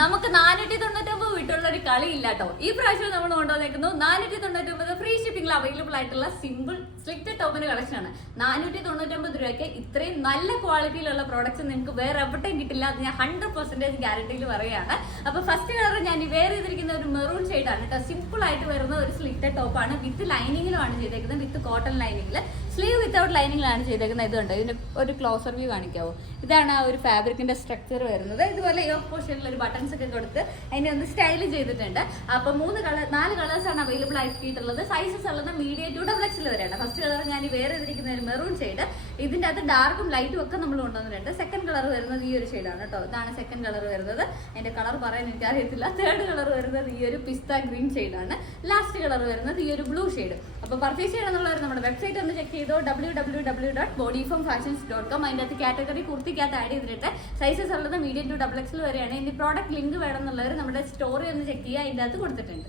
നമുക്ക് 499 വിട്ടുള്ള ഒരു കളി ഇല്ല കേട്ടോ. ഈ പ്രാവശ്യം നമ്മൾ കൊണ്ടുവന്നേക്കുന്നു 499 ഫ്രീ ഷിപ്പിംഗിൽ അവൈലബിൾ ആയിട്ടുള്ള സിമ്പിൾ സ്ലിക്റ്റ് ടോപ്പിന് കളക്ഷൻ ആണ്. 499 രൂപയ്ക്ക് ഇത്രയും നല്ല ക്വാളിറ്റിയിലുള്ള പ്രോഡക്റ്റ്സ് നിങ്ങൾക്ക് വേറെ എവിടെയും കിട്ടില്ല. അത് ഞാൻ 100% ഗ്യാരണ്ടിയിൽ പറയുകയാണ്. അപ്പൊ ഫസ്റ്റ് കളർ ഞാൻ വേറെ ചെയ്തിരിക്കുന്ന ഒരു മെറൂൺ ഷെയ്ഡാണ് കേട്ടോ. സിമ്പിൾ ആയിട്ട് വരുന്ന ഒരു സ്ലിക്റ്റ് ടോപ്പാണ്. വിത്ത് ലൈനിങ്ങിലുമാണ് ചെയ്തേക്കുന്നത്, വിത്ത് കോട്ടൺ ലൈനിങ്ങിൽ. സ്ലീവ് വിത്തൗട്ട് ലൈനിങ്ങിലാണ് ചെയ്തേക്കുന്നത്. ഇതുണ്ട്, ഇതിന്റെ ഒരു ക്ലോസർ വ്യൂ കാണിക്കാവോ? ഇതാണ് ആ ഒരു ഫാബ്രിക്കിന്റെ സ്ട്രക്ചർ വരുന്നത്. ഇതുപോലെ യോക്ക് പോർഷനിൽ ഒരു ബട്ടൺസ് ഒക്കെ കൊടുത്ത് അതിനെ ഒന്ന് സ്റ്റൈൽ ചെയ്തിട്ടുണ്ട്. അപ്പൊ 4 കളേഴ്സ് ആണ് അവൈലബിൾ ആക്കിയിട്ടുള്ളത്. സൈസസ് ഉള്ളത് മീഡിയം ടു XXL വരെയാണ്. ഫസ്റ്റ് കളർ ഞാൻ വേറെ ചെയ്തിരിക്കുന്ന ഒരു മെറൂൺ ഷെയ്ഡ്. ഇതിന്റെ അകത്ത് ഡാർക്കും ലൈറ്റും ഒക്കെ നമ്മൾ കൊണ്ടുവന്നിട്ടുണ്ട്. സെക്കൻഡ് കളർ വരുന്നത് ഈ ഒരു ഷെയ്ഡാണ് കേട്ടോ. ഇതാണ് സെക്കൻഡ് കളർ വരുന്നത്. അതിന്റെ കളർ പറയാൻ എനിക്ക് അറിയത്തില്ല. തേർഡ് കളർ വരുന്നത് ഈ ഒരു പിസ്ത ഗ്രീൻ ഷെയ്ഡാണ്. ലാസ്റ്റ് കളർ വരുന്നത് ഈ ഒരു ബ്ലൂ ഷെയ്ഡ്. അപ്പൊ പർച്ചേസ് ചെയ്യണമെന്നുള്ളവർ നമ്മുടെ വെബ്സൈറ്റ് ഒന്ന് ചെക്ക് ചെയ്തോ, www.bodyformfashions.com. അതിന്റെ അകത്ത് കാറ്റഗറി കുർത്തിക്കകത്ത് ആഡ് ചെയ്തിട്ട് സൈസസ് ഉള്ളത് മീഡിയം ടു XXL വരെയാണ്. ഇനി പ്രോഡക്റ്റ് ലിങ്ക് വേണമെന്നുള്ളവർ നമ്മുടെ സ്റ്റോറി ഒന്ന് ചെക്ക് ചെയ്യുക, അതിന്റെ അകത്ത് കൊടുത്തിട്ടുണ്ട്.